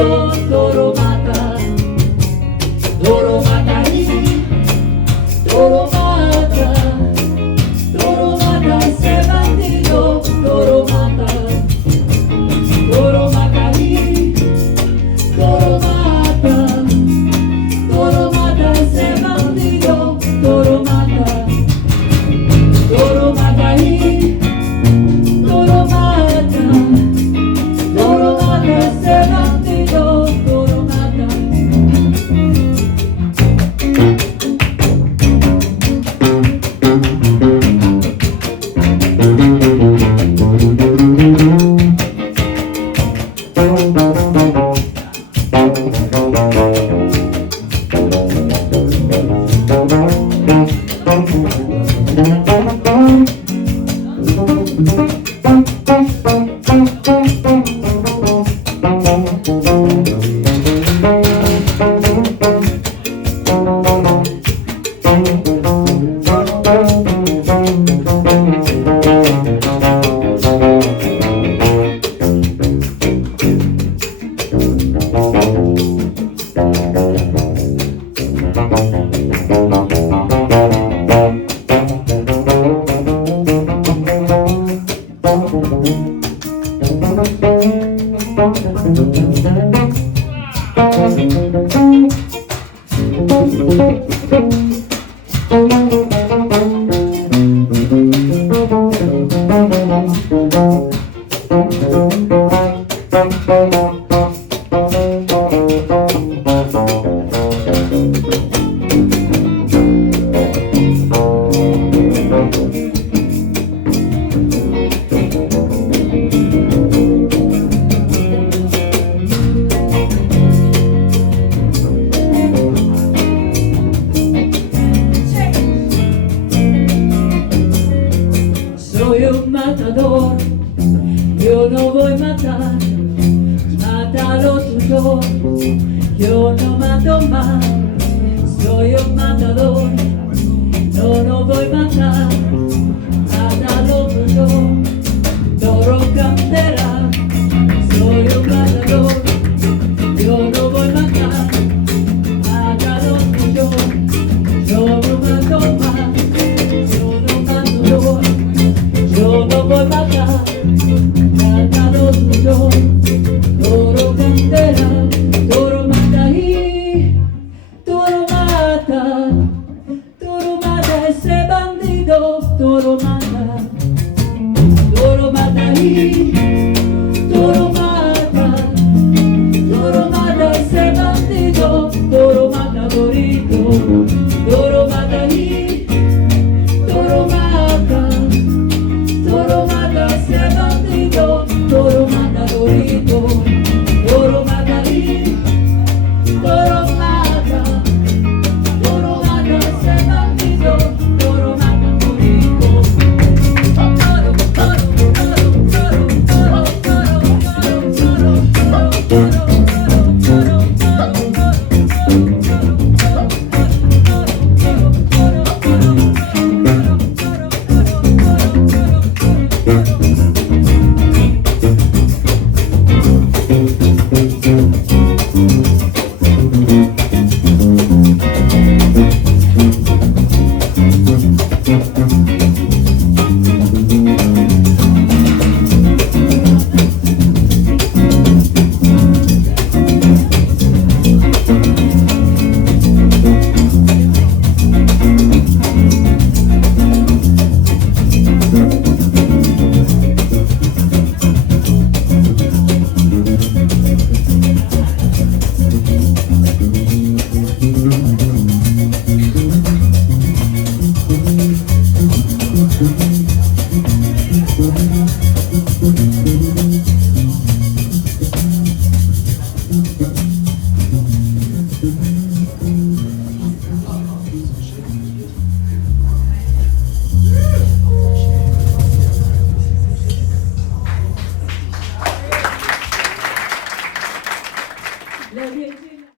toro mata, toro mata y toro mata, ese bandido, toro mata y toro mata, ese bandido, toro mata y toro mata, ese bandido, toro mata. Soy un matador, yo no voy a matar, mátalo tuyo, yo no mato más. Soy un matador, no voy a matar, mátalo tuyo, toro cantera. Soy un matador, yo no voy a matar, mátalo tuyo, yo no mato más. Yo no voy a matar, mátalo tuyo, toro cantera, toro mata y toro mata, ese bandido, toro mata y toro mata, ese bandido, toro mata gorito, toro mata y toro mata, ese bandido, toro mata gorito, toro mata y toro mata, ese bandido, toro mata gorito. Toro, toro, toro, toro, toro, toro, toro, toro, toro.